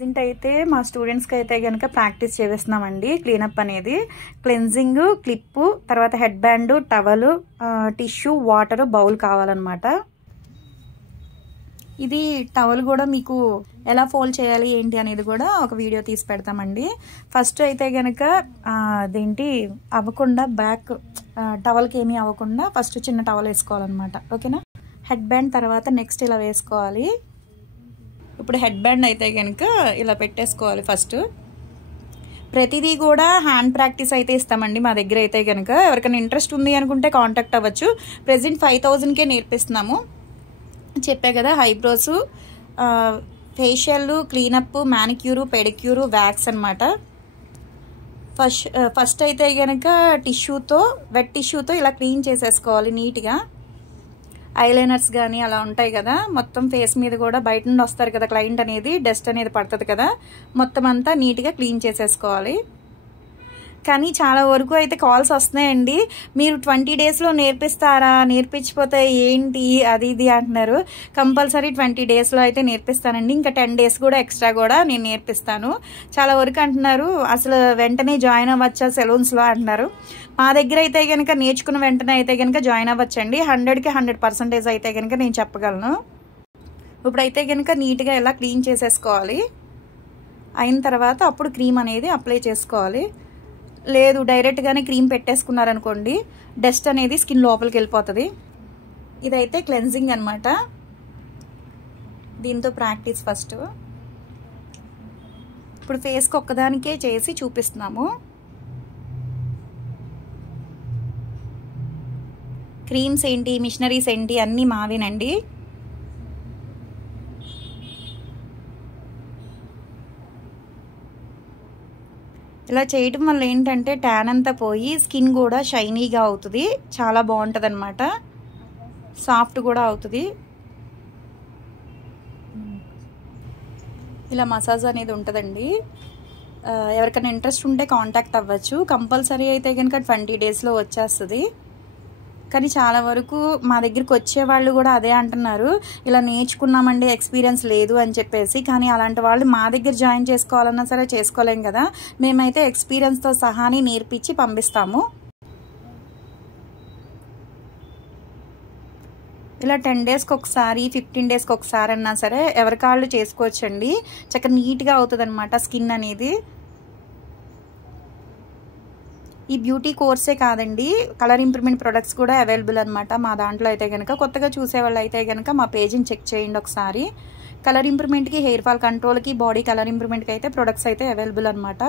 Present అయితే మా స్టూడెంట్స్కి అయితే కనుక ప్రాక్టీస్ చేస్తున్నామండి. క్లీనప్ అనేది క్లెన్జింగ్, క్లిప్పు, తర్వాత head band, towel, tissue, water, bowl కావాలన్నమాట. ఇది టవల్ కూడా మీకు ఎలా ఫోల్డ్ చేయాలి ఏంటి అనేది కూడా ఒక వీడియో తీసి పెడతామండి. ఫస్ట్ అయితే కనుక అదేంటి అవ్వకుండా బ్యాక్ టవల్కి ఏమీ అవ్వకుండా ఫస్ట్ చిన్న టవల్ వేసుకోవాలన్నమాట. ఓకేనా. హెడ్ బ్యాండ్ తర్వాత నెక్స్ట్ ఇలా వేసుకోవాలి. ఇప్పుడు హెడ్ బ్యాండ్ అయితే కనుక ఇలా పెట్టేసుకోవాలి. ఫస్ట్ ప్రతిదీ కూడా హ్యాండ్ ప్రాక్టీస్ అయితే ఇస్తామండి మా దగ్గర అయితే కనుక. ఎవరికైనా ఇంట్రెస్ట్ ఉంది అనుకుంటే కాంటాక్ట్ అవ్వచ్చు. ప్రెజెంట్ 5000కే నేర్పిస్తున్నాము. చెప్పే కదా, eyebrows, facial, cleanup, manicure, pedicure, wax అనమాట. ఫస్ట్ అయితే కనుక టిష్యూతో, వెట్ టిష్యూతో ఇలా క్లీన్ చేసేసుకోవాలి నీట్గా. ఐలైనర్స్ కానీ అలా ఉంటాయి కదా, మొత్తం ఫేస్ మీద కూడా బయట నుండి వస్తారు కదా క్లయింట్ అనేది, డస్ట్ అనేది పడుతుంది కదా, మొత్తం అంతా నీట్గా క్లీన్ చేసేసుకోవాలి. కానీ చాలా వరకు అయితే కాల్స్ వస్తున్నాయండి, మీరు 20 డేస్లో నేర్పిస్తారా, నేర్పించిపోతే ఏంటి అది ఇది అంటున్నారు. కంపల్సరీ 20 డేస్లో అయితే నేర్పిస్తానండి. ఇంకా 10 డేస్ కూడా ఎక్స్ట్రా కూడా నేను నేర్పిస్తాను. చాలా వరకు అంటున్నారు అసలు వెంటనే జాయిన్ అవ్వచ్చా సెలూన్స్లో అంటున్నారు. మా దగ్గర అయితే కనుక నేర్చుకున్న వెంటనే అయితే కనుక జాయిన్ అవ్వచ్చండి. 100కి 100% అయితే కనుక నేను చెప్పగలను. ఇప్పుడైతే కనుక నీట్గా ఇలా క్లీన్ చేసేసుకోవాలి. అయిన తర్వాత అప్పుడు క్రీమ్ అనేది అప్లై చేసుకోవాలి. లేదు డైరెక్ట్గానే క్రీమ్ పెట్టేసుకున్నారనుకోండి, డస్ట్ అనేది స్కిన్ లోపలికి వెళ్ళిపోతుంది. ఇదైతే క్లెన్జింగ్ అనమాట. దీంతో ప్రాక్టీస్ ఫస్ట్. ఇప్పుడు ఫేస్కి ఒక్కదానికే చేసి చూపిస్తున్నాము. క్రీమ్స్ ఏంటి, మిషనరీస్ ఏంటి అన్నీ మావేనండి. ఇలా చేయటం వల్ల ఏంటంటే ట్యాన్ అంతా పోయి స్కిన్ కూడా షైనీగా అవుతుంది. చాలా బాగుంటుంది అనమాట. సాఫ్ట్ కూడా అవుతుంది. ఇలా మసాజ్ అనేది ఉంటుందండి. ఎవరికైనా ఇంట్రెస్ట్ ఉంటే కాంటాక్ట్ అవ్వచ్చు. కంపల్సరీ అయితే కనుక 20 డేస్లో వచ్చేస్తుంది. కానీ చాలా వరకు మా దగ్గరికి వచ్చేవాళ్ళు కూడా అదే అంటున్నారు, ఇలా నేర్చుకున్నామండి ఎక్స్పీరియన్స్ లేదు అని చెప్పేసి. కానీ అలాంటి వాళ్ళు మా దగ్గర జాయిన్ చేసుకోవాలన్నా సరే చేసుకోలేం కదా. మేమైతే ఎక్స్పీరియన్స్తో సహాని నేర్పించి పంపిస్తాము. ఇలా 10 డేస్కి ఒకసారి, 15 డేస్కి ఒకసారి అన్నా సరే ఎవరికాళ్ళు చేసుకోవచ్చండి. చక్కగా నీట్గా అవుతుంది అనమాట స్కిన్ అనేది. ఈ బ్యూటీ కోర్సే కాదండి, కలర్ ఇంప్రూవ్మెంట్ ప్రొడక్ట్స్ కూడా అవైలబుల్ అనమాట మా దాంట్లో అయితే కనుక. కొత్తగా చూసేవాళ్ళు అయితే కనుక మా పేజ్ని చెక్ చేయండి ఒకసారి. కలర్ ఇంప్రూవ్మెంట్కి, హెయిర్ ఫాల్ కంట్రోల్కి, బాడీ కలర్ ఇంప్రూవ్మెంట్కి అయితే ప్రొడక్ట్స్ అయితే అవైలబుల్ అనమాట.